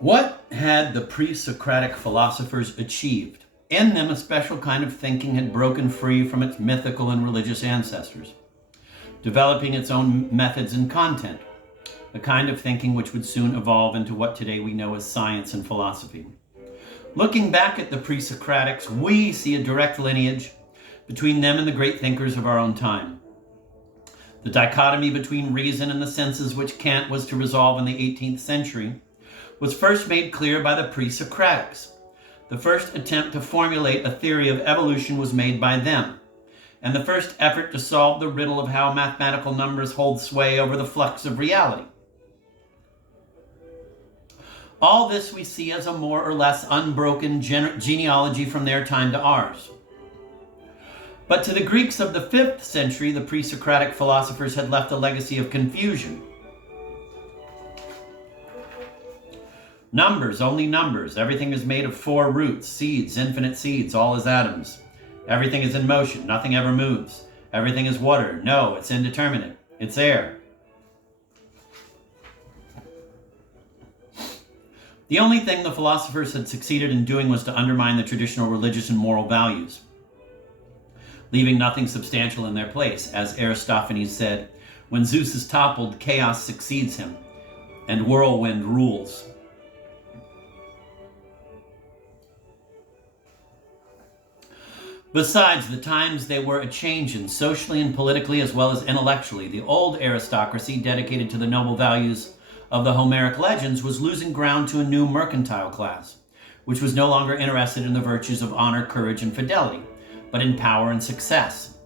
What had the pre-Socratic philosophers achieved? In them, a special kind of thinking had broken free from its mythical and religious ancestors, developing its own methods and content, a kind of thinking which would soon evolve into what today we know as science and philosophy. Looking back at the pre-Socratics, we see a direct lineage between them and the great thinkers of our own time. The dichotomy between reason and the senses, which Kant was to resolve in the 18th century, was first made clear by the pre-Socratics. The first attempt to formulate a theory of evolution was made by them, and the first effort to solve the riddle of how mathematical numbers hold sway over the flux of reality. All this we see as a more or less unbroken genealogy from their time to ours. But to the Greeks of the 5th century, the pre-Socratic philosophers had left a legacy of confusion. Numbers, only numbers. Everything is made of 4 roots, seeds, infinite seeds, all is atoms. Everything is in motion, nothing ever moves. Everything is water. No, it's indeterminate. It's air. The only thing the philosophers had succeeded in doing was to undermine the traditional religious and moral values, leaving nothing substantial in their place. As Aristophanes said, when Zeus is toppled, chaos succeeds him, and whirlwind rules. Besides, the times they were a change in, socially and politically as well as intellectually. The old aristocracy, dedicated to the noble values of the Homeric legends, was losing ground to a new mercantile class, which was no longer interested in the virtues of honor, courage, and fidelity, but in power and success.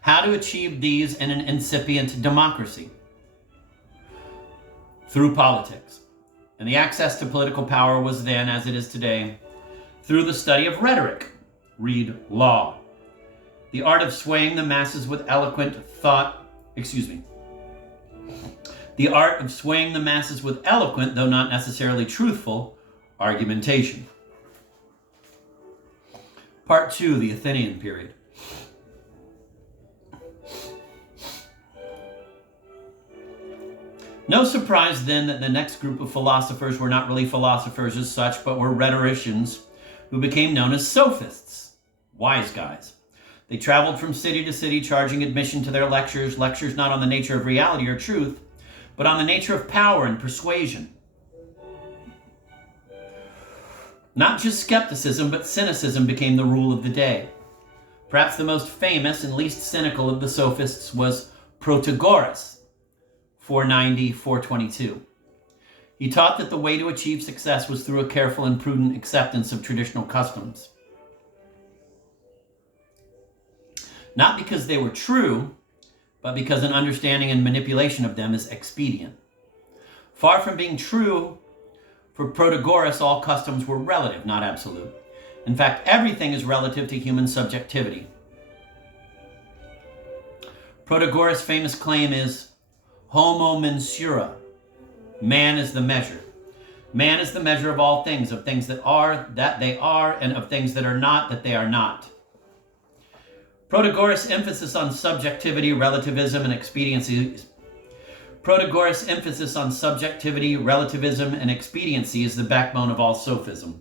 How to achieve these in an incipient democracy? Through politics. And the access to political power was then, as it is today, through the study of rhetoric. Read law. The art of swaying the masses with The art of swaying the masses with eloquent, though not necessarily truthful, argumentation. Part 2, the Athenian period. No surprise then that the next group of philosophers were not really philosophers as such, but were rhetoricians who became known as sophists, wise guys. They traveled from city to city, charging admission to their lectures not on the nature of reality or truth, but on the nature of power and persuasion. Not just skepticism, but cynicism became the rule of the day. Perhaps the most famous and least cynical of the sophists was Protagoras, 490-422. He taught that the way to achieve success was through a careful and prudent acceptance of traditional customs. Not because they were true, but because an understanding and manipulation of them is expedient. Far from being true, for Protagoras, all customs were relative, not absolute. In fact, everything is relative to human subjectivity. Protagoras' famous claim is, Homo mensura. Man is the measure. Man is the measure of all things, of things that are, that they are, and of things that are not, that they are not. Protagoras' emphasis on subjectivity, relativism, and expediency. Protagoras' emphasis on subjectivity, relativism, and expediency is the backbone of all sophism.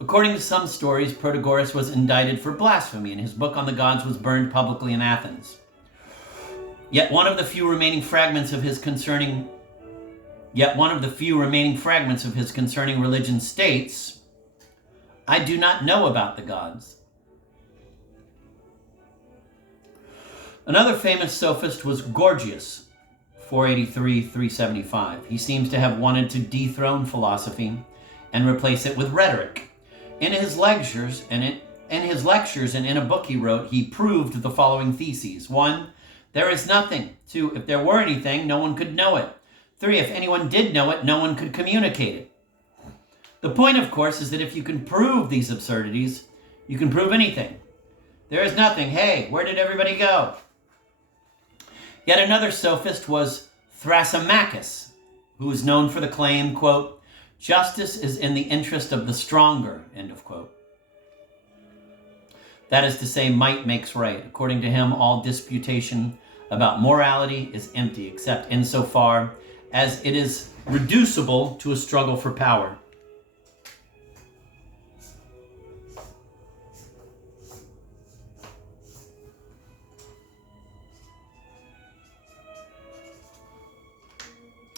According to some stories, Protagoras was indicted for blasphemy, and his book on the gods was burned publicly in Athens. Yet one of the few remaining fragments of his concerning religion states, I do not know about the gods. Another famous sophist was Gorgias, 483-375. He seems to have wanted to dethrone philosophy and replace it with rhetoric. In his lectures and in a book he wrote, he proved the following theses. 1, there is nothing. 2, if there were anything, no one could know it. 3, if anyone did know it, no one could communicate it. The point, of course, is that if you can prove these absurdities, you can prove anything. There is nothing. Hey, where did everybody go? Yet another sophist was Thrasymachus, who was known for the claim, quote, Justice is in the interest of the stronger, end of quote. That is to say, might makes right. According to him, all disputation about morality is empty, except insofar as it is reducible to a struggle for power.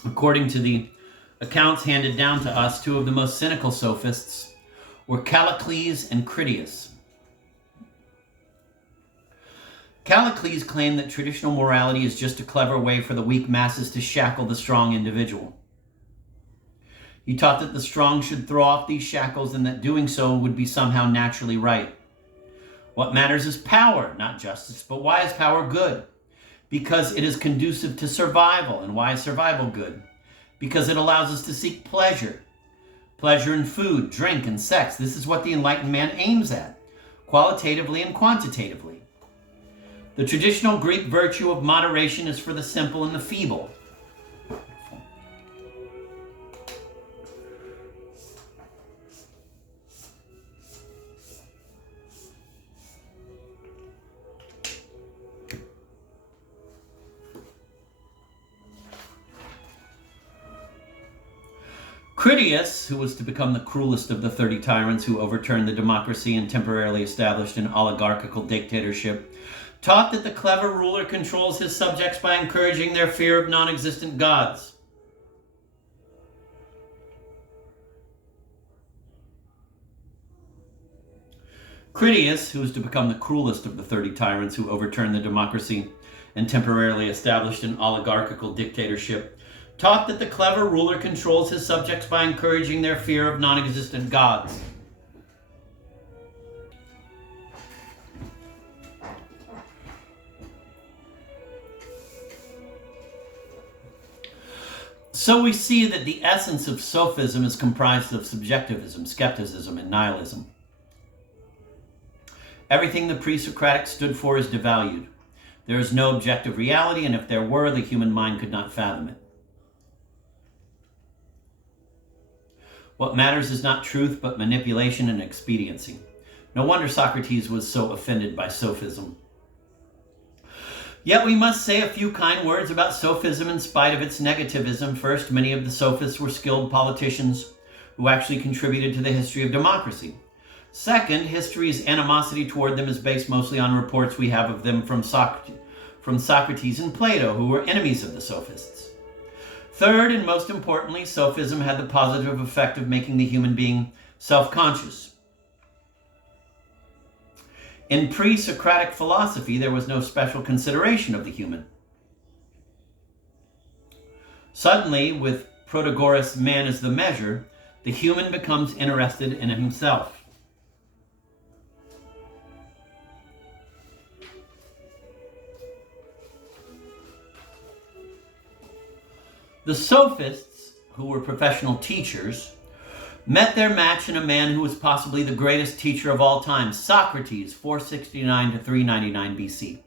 According to the accounts handed down to us, two of the most cynical sophists were Callicles and Critias. Callicles claimed that traditional morality is just a clever way for the weak masses to shackle the strong individual. He taught that the strong should throw off these shackles and that doing so would be somehow naturally right. What matters is power, not justice. But why is power good? Because it is conducive to survival. And why is survival good? Because it allows us to seek pleasure. Pleasure in food, drink, and sex. This is what the enlightened man aims at, qualitatively and quantitatively. The traditional Greek virtue of moderation is for the simple and the feeble. Critias, who was to become the cruelest of the 30 tyrants who overturned the democracy and temporarily established an oligarchical dictatorship, taught that the clever ruler controls his subjects by encouraging their fear of non-existent gods. Critias, who was to become the cruelest of the 30 tyrants who overturned the democracy and temporarily established an oligarchical dictatorship, taught that the clever ruler controls his subjects by encouraging their fear of non-existent gods. So we see that the essence of sophism is comprised of subjectivism, skepticism, and nihilism. Everything the pre-Socratic stood for is devalued. There is no objective reality, and if there were, the human mind could not fathom it. What matters is not truth, but manipulation and expediency. No wonder Socrates was so offended by sophism. Yet we must say a few kind words about sophism in spite of its negativism. First, many of the sophists were skilled politicians who actually contributed to the history of democracy. Second, history's animosity toward them is based mostly on reports we have of them from Socrates and Plato, who were enemies of the sophists. Third, and most importantly, sophism had the positive effect of making the human being self-conscious. In pre-Socratic philosophy, there was no special consideration of the human. Suddenly, with Protagoras' man as the measure, the human becomes interested in himself. The sophists, who were professional teachers, met their match in a man who was possibly the greatest teacher of all time, Socrates, 469 to 399 BC.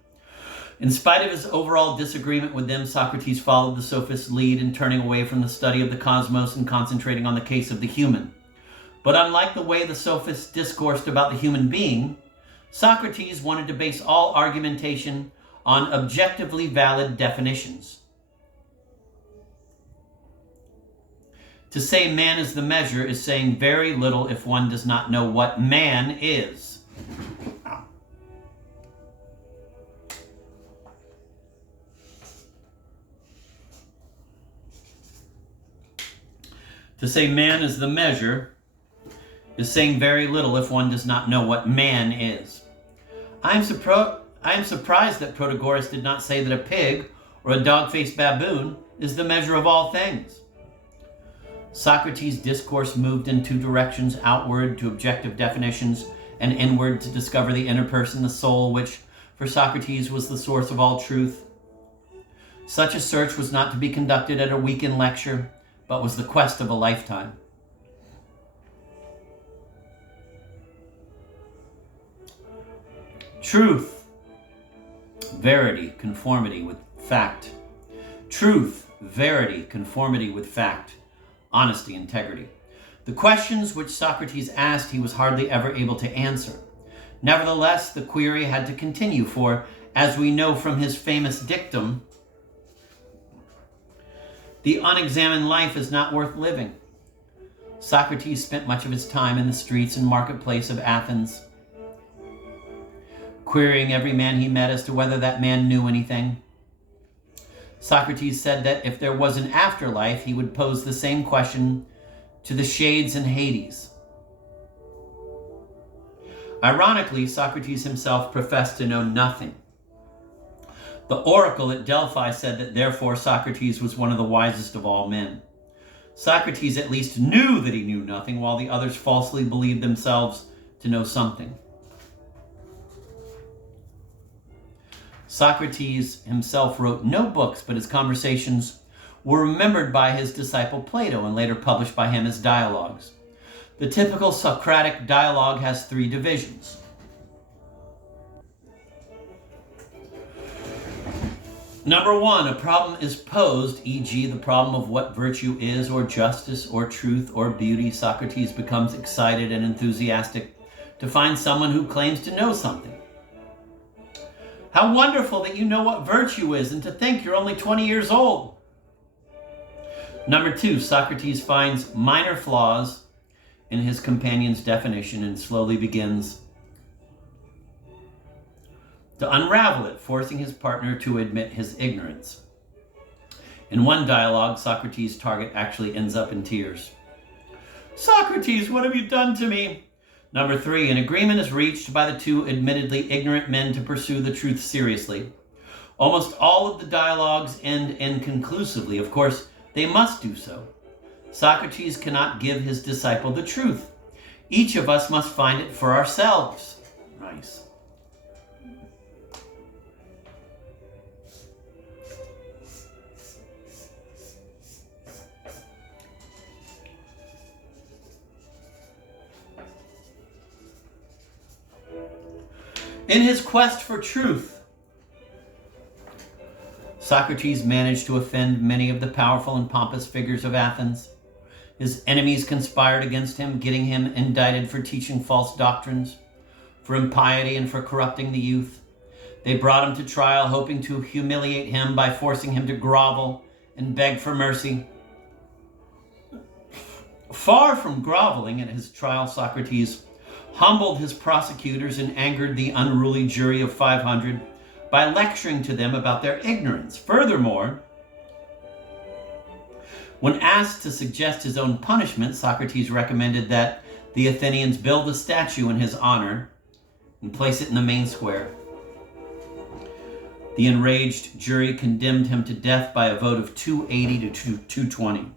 In spite of his overall disagreement with them, Socrates followed the sophists' lead in turning away from the study of the cosmos and concentrating on the case of the human. But unlike the way the sophists discoursed about the human being, Socrates wanted to base all argumentation on objectively valid definitions. To say man is the measure is saying very little if one does not know what man is. To say man is the measure is saying very little if one does not know what man is. I am surprised that Protagoras did not say that a pig or a dog-faced baboon is the measure of all things. Socrates' discourse moved in two directions, outward to objective definitions and inward to discover the inner person, the soul, which for Socrates was the source of all truth. Such a search was not to be conducted at a weekend lecture, but was the quest of a lifetime. Truth, verity, conformity with fact. Truth, verity, conformity with fact. Honesty, integrity. The questions which Socrates asked he was hardly ever able to answer. Nevertheless, the query had to continue, for, as we know from his famous dictum, the unexamined life is not worth living. Socrates spent much of his time in the streets and marketplace of Athens, querying every man he met as to whether that man knew anything. Socrates said that if there was an afterlife, he would pose the same question to the shades in Hades. Ironically, Socrates himself professed to know nothing. The oracle at Delphi said that therefore Socrates was one of the wisest of all men. Socrates at least knew that he knew nothing, while the others falsely believed themselves to know something. Socrates himself wrote no books, but his conversations were remembered by his disciple Plato and later published by him as dialogues. The typical Socratic dialogue has three divisions. Number one, a problem is posed, e.g. the problem of what virtue is, or justice, or truth, or beauty. Socrates becomes excited and enthusiastic to find someone who claims to know something. How wonderful that you know what virtue is, and to think you're only 20 years old. Number two, Socrates finds minor flaws in his companion's definition and slowly begins to unravel it, forcing his partner to admit his ignorance. In one dialogue, Socrates' target actually ends up in tears. Socrates, what have you done to me? Number three, an agreement is reached by the two admittedly ignorant men to pursue the truth seriously. Almost all of the dialogues end inconclusively. Of course, they must do so. Socrates cannot give his disciple the truth. Each of us must find it for ourselves. Nice. In his quest for truth, Socrates managed to offend many of the powerful and pompous figures of Athens. His enemies conspired against him, getting him indicted for teaching false doctrines, for impiety, and for corrupting the youth. They brought him to trial, hoping to humiliate him by forcing him to grovel and beg for mercy. Far from groveling at his trial, Socrates humbled his prosecutors and angered the unruly jury of 500 by lecturing to them about their ignorance. Furthermore, when asked to suggest his own punishment, Socrates recommended that the Athenians build a statue in his honor and place it in the main square. The enraged jury condemned him to death by a vote of 280 to 220.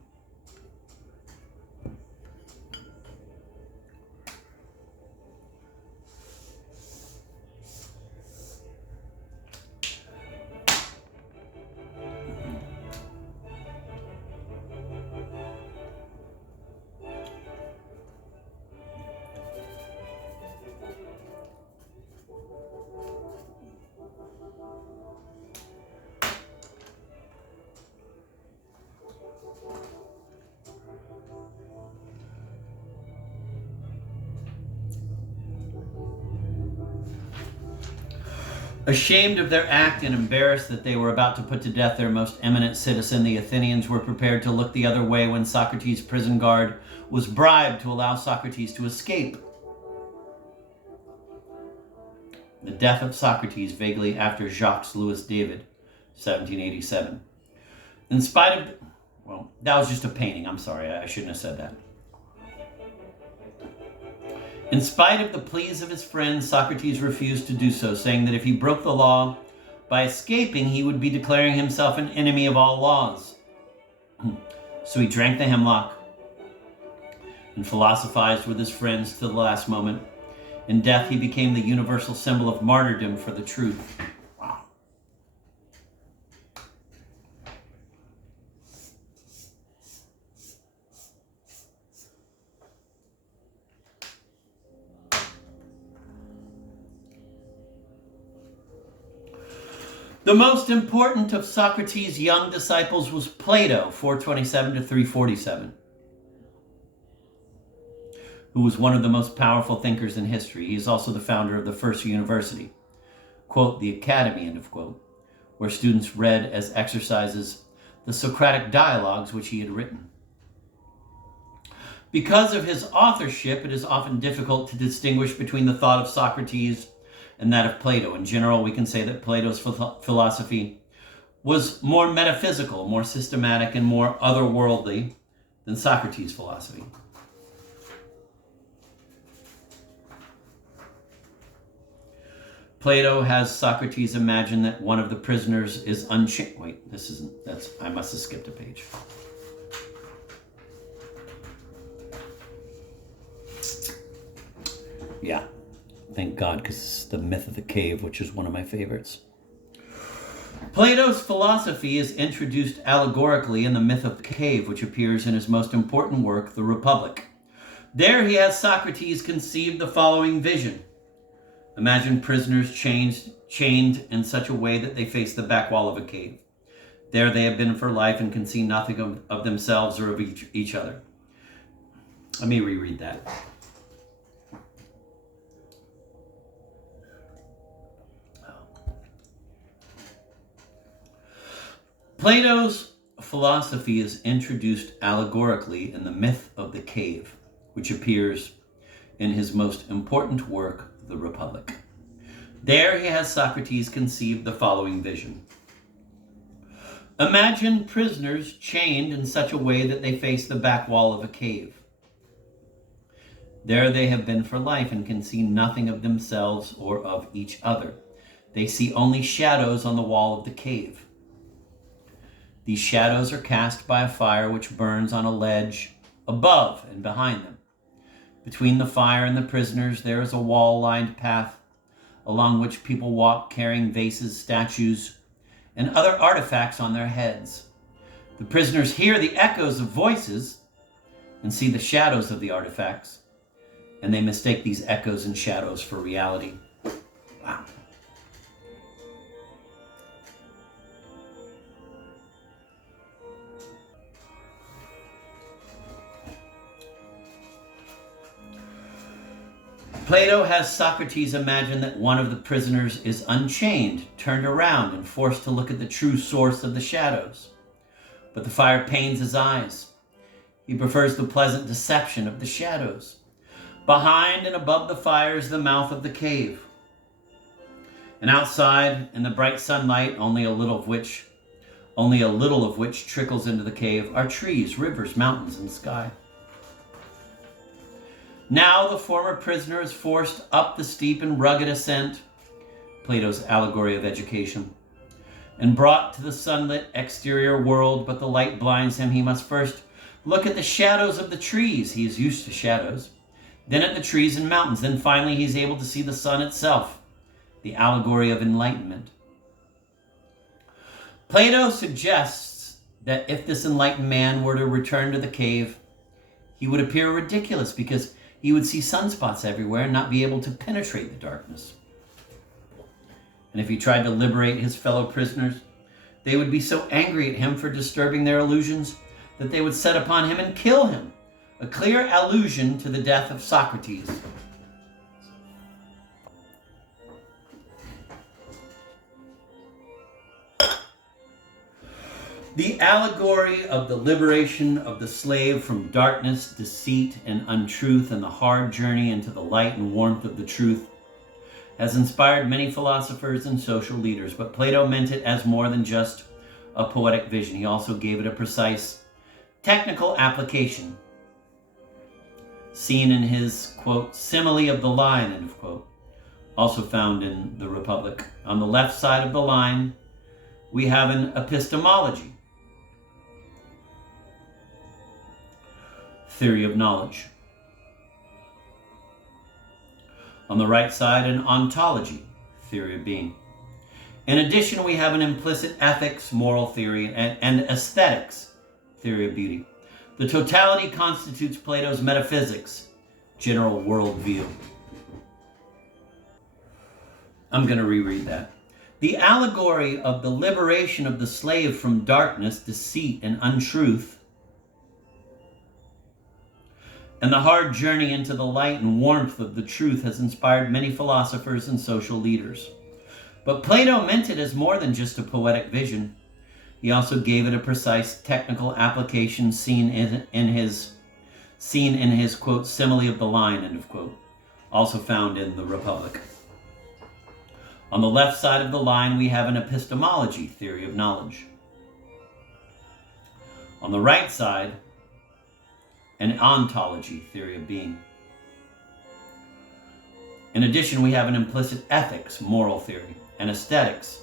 Ashamed of their act and embarrassed that they were about to put to death their most eminent citizen, the Athenians were prepared to look the other way when Socrates' prison guard was bribed to allow Socrates to escape. The death of Socrates vaguely after Jacques Louis David, 1787. In spite of, well, that was just a painting. I'm sorry, I shouldn't have said that. In spite of the pleas of his friends, Socrates refused to do so, saying that if he broke the law by escaping, he would be declaring himself an enemy of all laws. So he drank the hemlock and philosophized with his friends to the last moment. In death, he became the universal symbol of martyrdom for the truth. Wow. The most important of Socrates' young disciples was Plato, 427 to 347. who was one of the most powerful thinkers in history. He is also the founder of the first university, quote, the Academy, end of quote, where students read as exercises the Socratic dialogues which he had written. Because of his authorship, it is often difficult to distinguish between the thought of Socrates and that of Plato. In general, we can say that Plato's philosophy was more metaphysical, more systematic, and more otherworldly than Socrates' philosophy. Plato has Socrates imagine that one of the prisoners is unchained. Wait, this isn't, I must have skipped a page. Yeah, thank God, because this is the myth of the cave, which is one of my favorites. Plato's philosophy is introduced allegorically in the myth of the cave, which appears in his most important work, The Republic. There he has Socrates conceive the following vision. Imagine prisoners chained in such a way that they face the back wall of a cave. There they have been for life and can see nothing of themselves or of each other. Let me reread that. Plato's philosophy is introduced allegorically in the myth of the cave, which appears in his most important work, The Republic. There he has Socrates conceive the following vision. Imagine prisoners chained in such a way that they face the back wall of a cave. There they have been for life and can see nothing of themselves or of each other. They see only shadows on the wall of the cave. These shadows are cast by a fire which burns on a ledge above and behind them. Between the fire and the prisoners, there is a wall-lined path along which people walk carrying vases, statues, and other artifacts on their heads. The prisoners hear the echoes of voices and see the shadows of the artifacts, and they mistake these echoes and shadows for reality. Wow. Plato has Socrates imagine that one of the prisoners is unchained, turned around, and forced to look at the true source of the shadows. But the fire pains his eyes. He prefers the pleasant deception of the shadows. Behind and above the fire is the mouth of the cave. And outside, in the bright sunlight, only a little of which trickles into the cave, are trees, rivers, mountains, and sky. Now the former prisoner is forced up the steep and rugged ascent, Plato's allegory of education, and brought to the sunlit exterior world, but the light blinds him. He must first look at the shadows of the trees. He is used to shadows. Then at the trees and mountains. Then finally he's able to see the sun itself, the allegory of enlightenment. Plato suggests that if this enlightened man were to return to the cave, he would appear ridiculous because he would see sunspots everywhere and not be able to penetrate the darkness. And if he tried to liberate his fellow prisoners, they would be so angry at him for disturbing their illusions that they would set upon him and kill him. A clear allusion to the death of Socrates. The allegory of the liberation of the slave from darkness, deceit, and untruth, and the hard journey into the light and warmth of the truth has inspired many philosophers and social leaders, but Plato meant it as more than just a poetic vision. He also gave it a precise technical application, seen in his, quote, simile of the line, end of quote, also found in The Republic. On the left side of the line, we have an epistemology, theory of knowledge. On the right side, an ontology, theory of being. In addition, we have an implicit ethics, moral theory, and aesthetics, theory of beauty. The totality constitutes Plato's metaphysics, general worldview. I'm going to reread that. The allegory of the liberation of the slave from darkness, deceit, and untruth, And the hard journey into the light and warmth of the truth has inspired many philosophers and social leaders. But Plato meant it as more than just a poetic vision. He also gave it a precise technical application seen in his quote, simile of the line, end of quote, also found in the Republic. On the left side of the line, we have an epistemology, theory of knowledge. On the right side, an ontology, theory of being. In addition, we have an implicit ethics, moral theory, and aesthetics,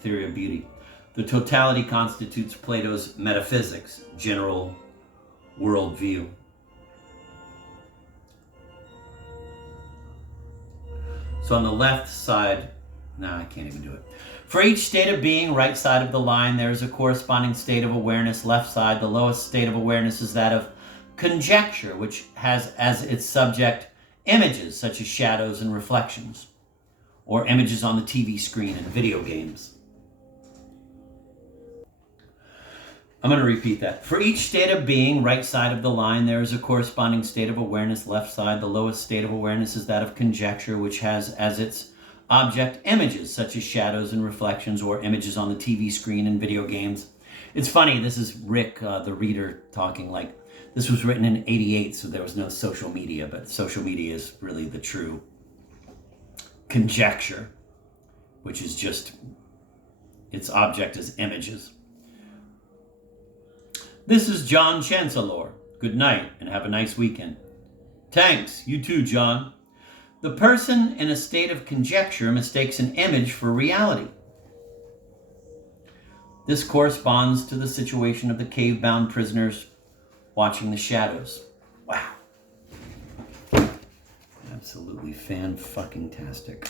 theory of beauty. The totality constitutes Plato's metaphysics, general worldview. So on the left side, I can't even do it. For each state of being, right side of the line, there is a corresponding state of awareness. Left side, the lowest state of awareness is that of conjecture, which has as its subject images such as shadows and reflections, or images on the TV screen and video games. I'm going to repeat that. For each state of being, right side of the line, there is a corresponding state of awareness. Left side, the lowest state of awareness is that of conjecture, which has as its object images such as shadows and reflections, or images on the TV screen and video games. It's funny, this is Rick, the reader, talking. Like, this was written in '88, so there was no social media, but social media is really the true conjecture, which is just, its object is images. This is John Chancellor. Good night and have a nice weekend. Thanks, you too, John. The person in a state of conjecture mistakes an image for reality. This corresponds to the situation of the cave-bound prisoners watching the shadows. Wow. Absolutely fan-fucking-tastic.